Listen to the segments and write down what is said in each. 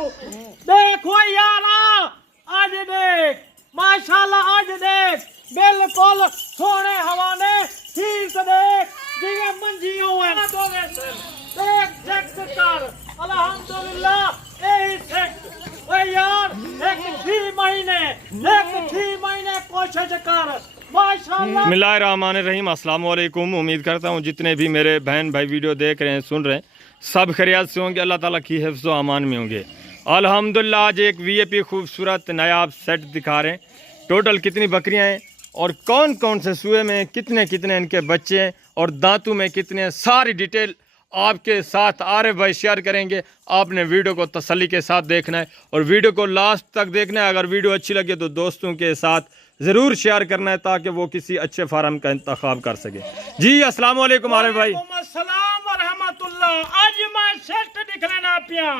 देखो यारा आज देख माशाल्लाह आज देख बिल्कुल सोने हवाने चीज देख जिवे मंजियों है देख चेक कर अल्हम्दुलिल्लाह यही चेक ओ यार एक 6 महीने कोशिश कर माशाल्लाह। बिस्मिल्लाहिर्रहमानिर्रहीम। अस्सलाम वालेकुम। उम्मीद करता हूँ जितने भी मेरे बहन भाई वीडियो देख रहे हैं सुन रहे हैं सब खैरियत से होंगे, अल्लाह ताला की हिफ्ज़ व अमान में होंगे। अल्हम्दुलिल्लाह आज एक वीआईपी खूबसूरत नायाब सेट दिखा रहे हैं। टोटल कितनी बकरियां हैं और कौन कौन से सूए में कितने कितने इनके बच्चे हैं और दांतों में कितने हैं, सारी डिटेल आपके साथ आरिफ भाई शेयर करेंगे। आपने वीडियो को तसल्ली के साथ देखना है और वीडियो को लास्ट तक देखना है। अगर वीडियो अच्छी लगे तो दोस्तों के साथ ज़रूर शेयर करना है ताकि वो किसी अच्छे फार्म का इंतखाब कर सके। जी अस्सलाम वालेकुम आरिफ भाई। अस्सलाम व रहमतुल्लाह। आज मैं सेट दिखना पिया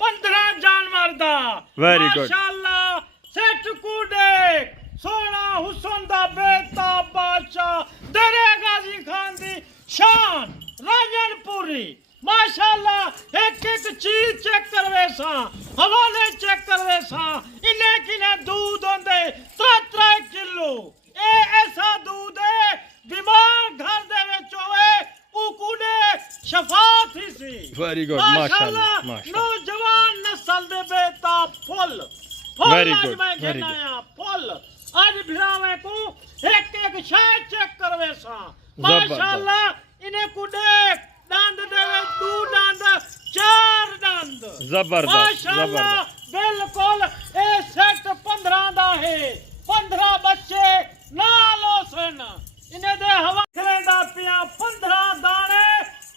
15 जानवर दा वेरी गुड माशाल्लाह। सेट को देख सोना हुसन दा बेटा बादशाह दरे गाजी खान दी शान राजनपुरी माशाल्लाह। एक एक चीज चेक करवे सा हवाले चेक करवे सा इन्हें किने दूध होंदे 3 किलो ए ऐसा दूध है बीमार घर दे विच होवे उकुने शफात ही सी। वेरी गुड माशाल्लाह। नौजवान नस्ल दे बेटा full very good very good full आज भिरावे को एक एक शय चेक करवे सा माशाल्लाह। इन्हें को देख दंद देवे 2 दंद 4 दंद जबरदस्त माशाल्लाह। जबरदस्त बिल्कुल ए सेट 15 दा है 15 बच्चे नाल होसन इन्हें दे हवा खलेंदा पिया 15 दाने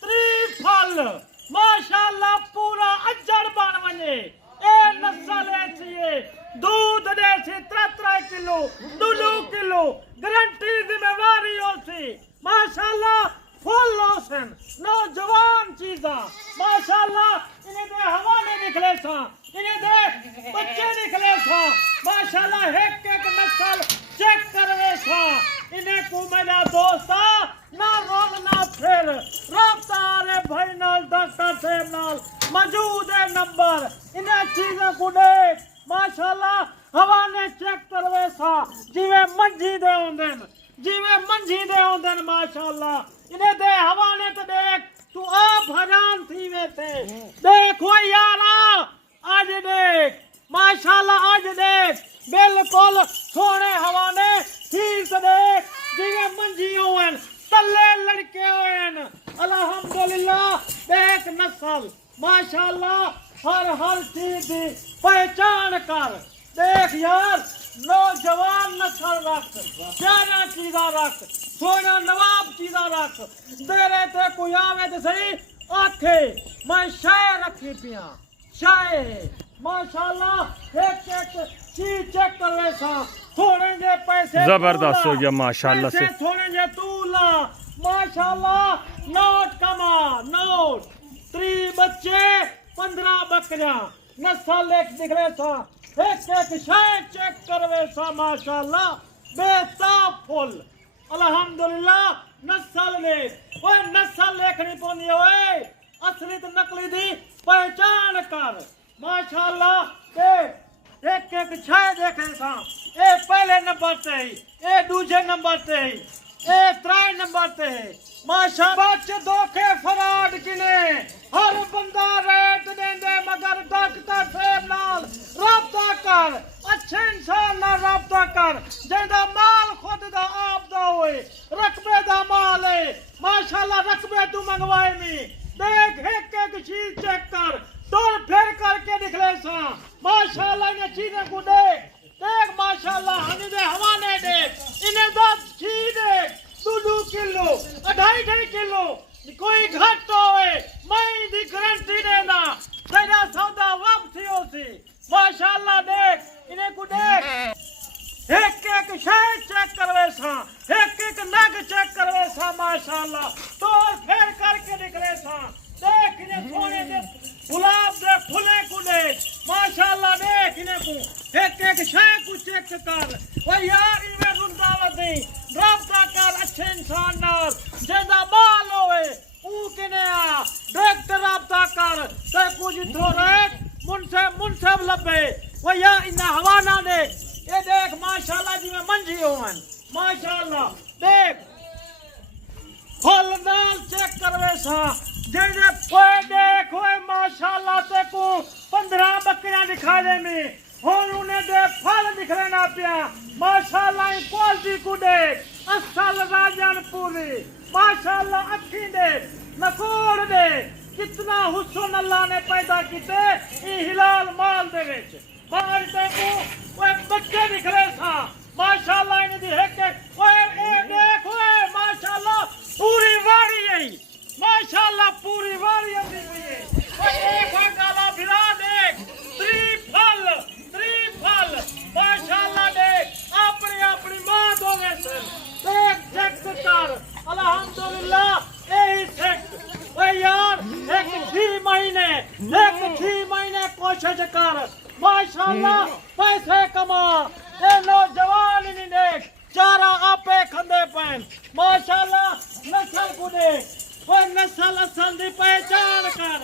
3 फल माशाल्लाह। पूरा अज्जड़ बन वने ए नस्ल ऐसी दूध दे सी 3 किलो 2 किलो गारंटी जिम्मेवारी होसी माशाल्लाह। फुल लोसन नौजवान चीजा माशाल्लाह। इन्हें दे हवाले निकले सा इन्हें दे बच्चे निकले सा माशाल्लाह। एक एक नस्ल चेक करवे सा इन्हें को मेरा दोस्ता ना रोल ना फिर राब्ता रे भाई नाल डॉक्टर साहब नाल मौजूद है नंबर इन्हें चीजों को देख माशाल्लाह। हवाले चेक करवे सा जिवे मंजी दे होंदे जिवे मंजी दे होंदे माशाल्लाह। इन्हें दे हवाले तो देख तू आप हैरान थी वैसे देखो यारा आज देख माशाल्लाह। आज देख बिल्कुल सोने हवाले ठीक देख जिवे मंजियों हैं तल्ले लड़के हैं अल्हम्दुलिल्लाह। देख नस्ल माशाल्लाह हर चीज की पहचान कर देख यार। नौजवान नस्ल रख प्यारा चीजा रख सोना नवाब चीजा रख तेरे ते कोई आवे तो सही आखे मैं शाय रखी पिया शाय माशाल्लाह। एक एक चीज चेक कर ले सा थोड़े जे पैसे जबरदस्त हो गया माशाल्लाह से थोड़े जे तूला माशाल्लाह। नोट कमा नोट 3 बच्चे 15 बकरियां नस्ल एक दिख रहे सा एक एक शाय चेक करवे सा माशाल्लाह। बेता फुल अल्हम्दुलिल्लाह। नस्ल ले ओए नस्ल लेखनी पौनी ओए असली तो नकली दी पहचान कर माशाल्लाह। एक एक शाय देखे सा ए पहले नंबर ते ए दूसरे नंबर ते ए 3 नंबर ते माशाल्लाह। बच्चे धोखे फराड किने हर बंदा रेट देंदे मगर डॉक्टर साहब नाल राब्ता कर अच्छे इंसान नाल राब्ता कर जेदा माल खुद दा आप दा होए रकबे दा माल है माशाल्लाह। रकबे तू मंगवाए नहीं देख एक एक चीज चेक कर तोड़ फेर करके निकले सा माशाल्लाह। इन्हें चीजें को देख माशाल्लाह। हनी दे हवाले देख इन्हें दा चीज देख 2 किलो 2.5 किलो कोई घट होए मैं दी गारंटी देना तेरा सौदा वापसी होसी माशाल्लाह। देख इन्हें को देख एक एक शय चेक करवे सा एक एक नग चेक करवे सा माशाल्लाह। तो फेर करके निकले सा देख इन्हें सोने दे गुलाब दे फुले को देख माशाल्लाह। देख इन्हें को एक एक शय को चेक कर ओ यार इनमें रुंदावत नहीं राब्ता कर अच्छे इंसान नाल जेदा माल होए ऊ किने आ डायरेक्ट राब्ता कर ते कुछ थोड़े मुनसेब लबे वो या इन हवा ना दे ये देख माशाल्लाह जी में मंजी होवन माशाल्लाह देख फल नाल चेक करवे सा जे कोई देख ओए माशाल्लाह ते को 15 बकरियां दिखा दे में और उन्हें दे फल दिखरे ना पिया माशाल्लाह इन क्वालिटी को देख असल राजनपुरी माशाल्लाह अखी दे नकोड़ दे कितना हुस्न अल्लाह ने पैदा किते ई हिलाल माल दे विच बाहर ते को ओए बच्चे दिखरे सा माशाल्लाह इन दी एक ओए ए देख ओए माशाल्लाह पूरी वाड़ी है माशाल्लाह पूरी वाड़ी आंदी है ओए एक गाला भिरा देख त्रिफल माशाल्लाह देख अपनी अपनी मां दोगे सर देख चेक कर अल्हम्दुलिल्लाह यही चेक ओए यार एक 6 महीने कोशिश कर माशाल्लाह पैसे कमा ए नौजवान नहीं देख चारा आपे खंदे पैन माशाल्लाह नस्ल को देख ओए नस्ल असल दी पहचान कर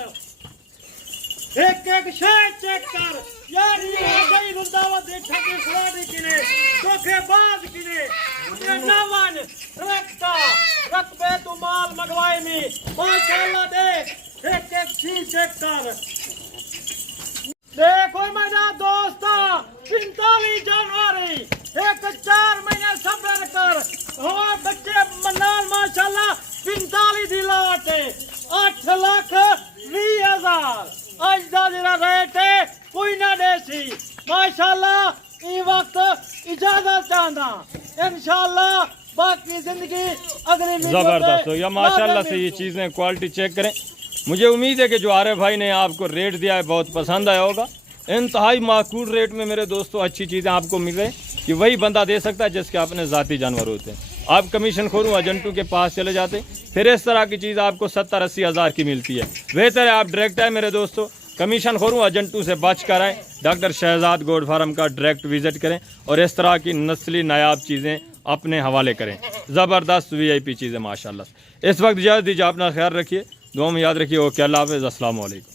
एक शय चेक कर यार ये गई रुंदावत देखा कि खिलाड़ी किने धोखेबाज किने उन्हें नवन रखता रकबे तू माल मंगवाए में माशाल्लाह देख एक चीज चेक कर देखो मेरा दोस्त 45 जनवरी एक 4 महीने सब्र कर और बच्चे मनाल माशाल्लाह 45 दिलाते 8,20,000 आज दा जरा रेट है कोई ना देसी माशाल्लाह ई वक्त इजाजत चाहता इंशाल्लाह बाकी जिंदगी अगली ज़बरदस्त हो या माशाल्लाह से ये चीज़ें क्वालिटी चेक करें। मुझे उम्मीद है कि जो आरिफ भाई ने आपको रेट दिया है बहुत पसंद आया होगा। इंतहाई माकूल रेट में मेरे दोस्तों अच्छी चीज़ें आपको मिल रही कि वही बंदा दे सकता है जिसके अपने ज़ाती जानवर होते हैं। आप कमीशन खोरूँ एजेंटों के पास चले जाते फिर इस तरह की चीज़ आपको 70-80 हज़ार की मिलती है। बेहतर है आप डायरेक्ट आए मेरे दोस्तों, कमीशन खोरूँ एजेंटों से बच कर आएँ। डॉक्टर शहजाद गोड फार्म का डायरेक्ट विज़िट करें और इस तरह की नस्ली नायाब चीज़ें अपने हवाले करें। ज़बरदस्त VIP चीज़ें माशाल्लाह। इस वक्त इजाज़त दीजिए, अपना ख्याल रखिए, दुआ में याद रखिए। ओके, अल्लाह हाफ़िज़, अस्सलाम वालेकुम।